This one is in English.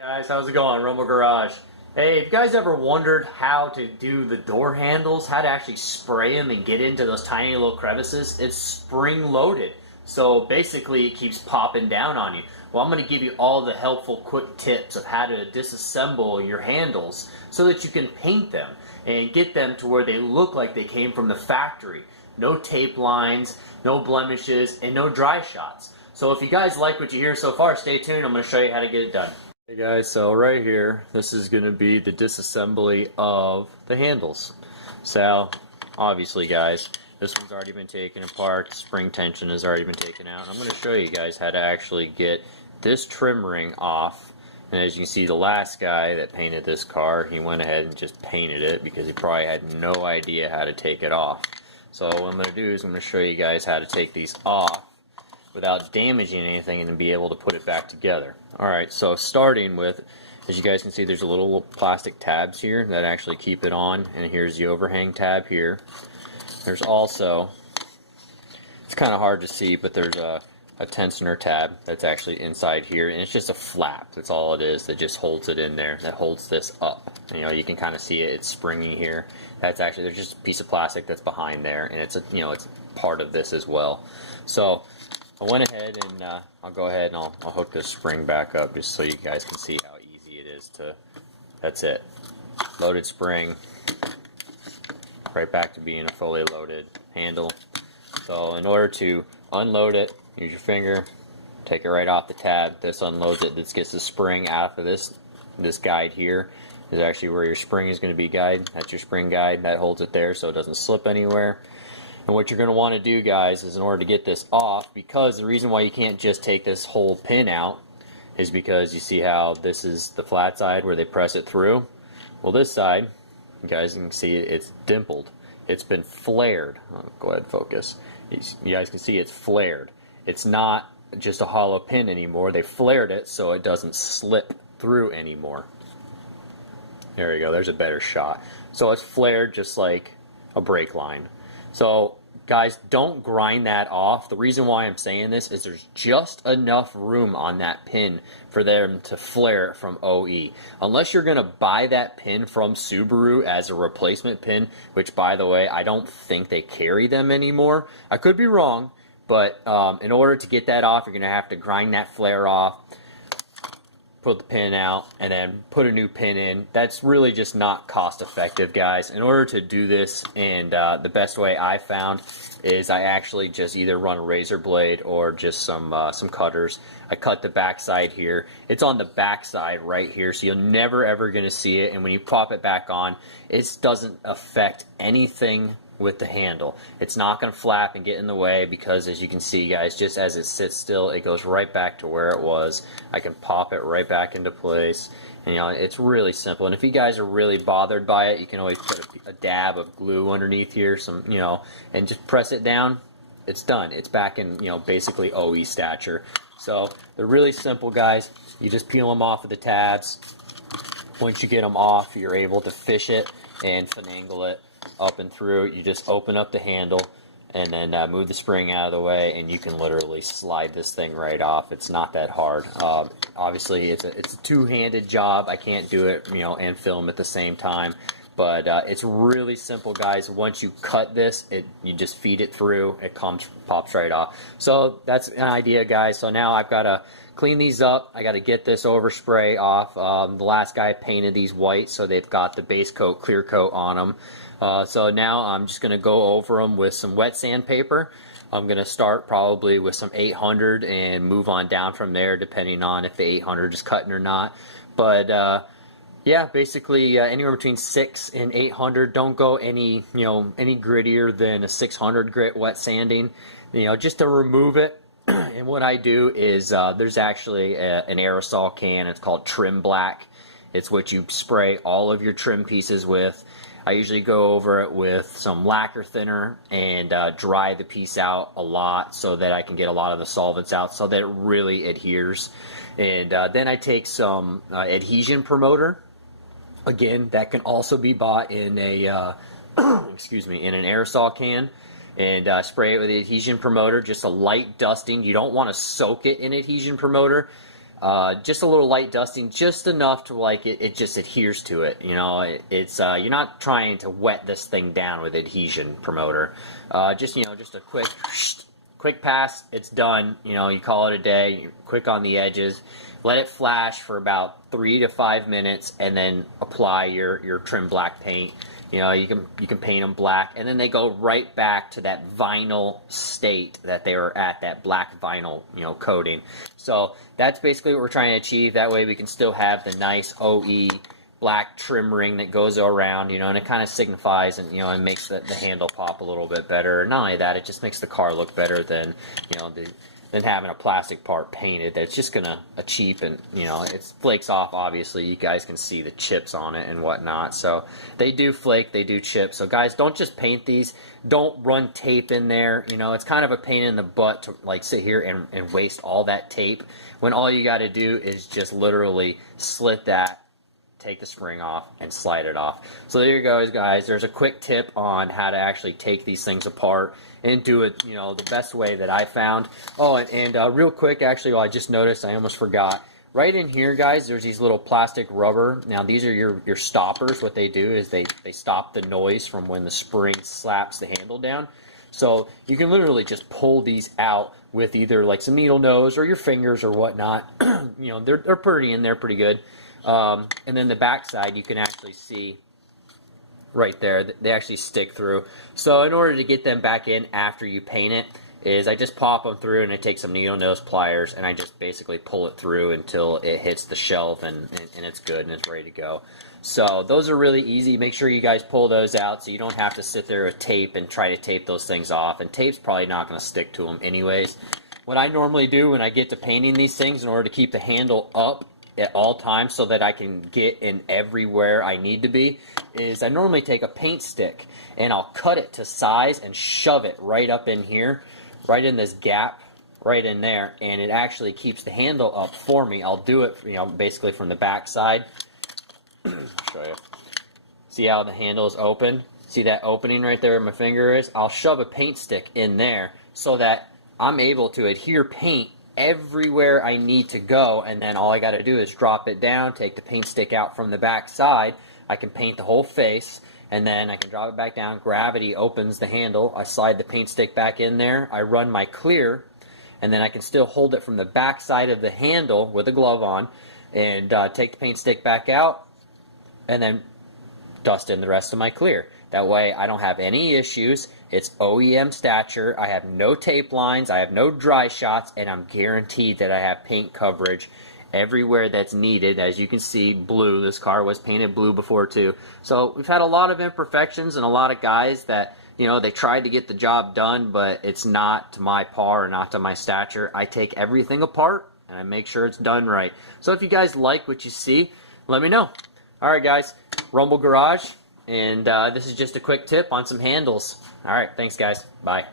Guys, how's it going? Rumble Garage. Hey, have you guys ever wondered how to do the door handles, how to actually spray them and get into those tiny little crevices? It's spring loaded, so basically it keeps popping down on you. Well, I'm going to give you all the helpful quick tips of how to disassemble your handles so that you can paint them and get them to where they look like they came from the factory. No tape lines, no blemishes, and no dry shots. So if you guys like what you hear so far, stay tuned. I'm going to show you how to get it done. Hey guys, so right here, this is going to be the disassembly of the handles. So, obviously guys, this one's already been taken apart, the spring tension has already been taken out. I'm going to show you guys how to actually get this trim ring off. And as you can see, the last guy that painted this car, he went ahead and just painted it because he probably had no idea how to take it off. So what I'm going to do is I'm going to show you guys how to take these off without damaging anything and then be able to put it back together. Alright, so starting with, as you guys can see, there's a little plastic tabs here that actually keep it on, and here's the overhang tab here. There's also, it's kind of hard to see, but there's a tensioner tab that's actually inside here, and it's just a flap. That's all it is that just holds it in there, that holds this up. You know, you can kind of see it, it's springy here. That's actually, there's just a piece of plastic that's behind there, and it's it's part of this as well. So I went ahead and I'll go ahead and I'll hook this spring back up just so you guys can see how easy it is to, that's it. Loaded spring, right back to being a fully loaded handle. So in order to unload it, use your finger, take it right off the tab. This unloads it. This gets the spring out of this guide here. Is actually where your spring is going to be guide. That's your spring guide. That holds it there so it doesn't slip anywhere. And what you're going to want to do, guys, is in order to get this off, because the reason why you can't just take this whole pin out is because you see how this is the flat side where they press it through. Well, this side, you guys can see it's dimpled. It's been flared. Go ahead, focus. You guys can see it's flared. It's not just a hollow pin anymore. They flared it so it doesn't slip through anymore. There you go. There's a better shot. So it's flared just like a brake line. So guys, don't grind that off. The reason why I'm saying this is there's just enough room on that pin for them to flare it from OE. Unless you're going to buy that pin from Subaru as a replacement pin, which by the way, I don't think they carry them anymore. I could be wrong, but in order to get that off, you're going to have to grind that flare off, put the pin out, and then put a new pin in. That's really just not cost effective, guys. In order to do this, and the best way I found is I actually just either run a razor blade or just some cutters. I cut the back side here. It's on the back side right here, so you're never ever going to see it, and when you pop it back on, it doesn't affect anything with the handle. It's not going to flap and get in the way because, as you can see, guys, just as it sits still, it goes right back to where it was. I can pop it right back into place, and it's really simple. And if you guys are really bothered by it, you can always put a dab of glue underneath here, and just press it down. It's done. It's back in basically OE stature. So they're really simple, guys. You just peel them off of the tabs. Once you get them off, you're able to fish it and finagle it up and through. You just open up the handle and then move the spring out of the way, and you can literally slide this thing right off. It's not that hard. Obviously, it's a two-handed job. I can't do it, and film at the same time. But it's really simple, guys. Once you cut this, you just feed it through. It pops right off. So that's an idea, guys. So now I've got to clean these up. I got to get this overspray off. The last guy painted these white, so they've got the base coat, clear coat on them. So now I'm just going to go over them with some wet sandpaper. I'm going to start probably with some 800 and move on down from there, depending on if the 800 is cutting or not. But yeah, basically anywhere between 6 and 800. Don't go any grittier than a 600 grit wet sanding. Just to remove it. And what I do is there's actually an aerosol can. It's called Trim Black. It's what you spray all of your trim pieces with. I usually go over it with some lacquer thinner and dry the piece out a lot so that I can get a lot of the solvents out so that it really adheres. And then I take some adhesion promoter. Again, that can also be bought in a excuse me, in an aerosol can, and spray it with the adhesion promoter. Just a light dusting. You don't want to soak it in adhesion promoter. Just a little light dusting, just enough to like it just adheres to it. You know, it's you're not trying to wet this thing down with adhesion promoter. Just just a quick pass. It's done. You know, you call it a day. You're quick on the edges. Let it flash for about 3 to 5 minutes, and then apply your trim black paint. You know, you can paint them black, and then they go right back to that vinyl state that they were at, that black vinyl, coating. So that's basically what we're trying to achieve. That way we can still have the nice OE black trim ring that goes around, and it kind of signifies and, and makes the handle pop a little bit better. Not only that, it just makes the car look better than, than having a plastic part painted that's just gonna cheapen. It flakes off. Obviously, you guys can see the chips on it and whatnot. So they do flake, they do chip. So guys, don't just paint these. Don't run tape in there. It's kind of a pain in the butt to like sit here and waste all that tape when all you got to do is just literally slit that, take the spring off, and slide it off. So there you go, guys. There's a quick tip on how to actually take these things apart and do it, the best way that I found. Oh, and real quick, actually, I just noticed, I almost forgot. Right in here, guys, there's these little plastic rubber. Now, these are your stoppers. What they do is they stop the noise from when the spring slaps the handle down. So you can literally just pull these out with either like some needle nose or your fingers or whatnot. They're pretty in there, pretty good. And then the back side, you can actually see right there, they actually stick through. So in order to get them back in after you paint it, is I just pop them through, and I take some needle nose pliers, and I just basically pull it through until it hits the shelf, and it's good and it's ready to go. So those are really easy. Make sure you guys pull those out so you don't have to sit there with tape and try to tape those things off. And tape's probably not going to stick to them anyways. What I normally do when I get to painting these things, in order to keep the handle up at all times so that I can get in everywhere I need to be, is I normally take a paint stick and I'll cut it to size and shove it right up in here, right in this gap, right in there, and it actually keeps the handle up for me. I'll do it, basically from the back side. I'll show you. See how the handle is open? See that opening right there where my finger is? I'll shove a paint stick in there so that I'm able to adhere paint everywhere I need to go, and then all I got to do is drop it down, take the paint stick out from the back side. I can paint the whole face, and then I can drop it back down. Gravity opens the handle. I slide the paint stick back in there. I run my clear, and then I can still hold it from the back side of the handle with a glove on, and take the paint stick back out, and then dust in the rest of my clear. That way I don't have any issues. It's OEM stature. I have no tape lines. I have no dry shots, and I'm guaranteed that I have paint coverage everywhere that's needed. As you can see, blue. This car was painted blue before too. So we've had a lot of imperfections and a lot of guys that, they tried to get the job done, but it's not to my par or not to my stature. I take everything apart and I make sure it's done right. So if you guys like what you see, let me know. Alright guys, Rumble Garage, and this is just a quick tip on some handles. Alright, thanks guys. Bye.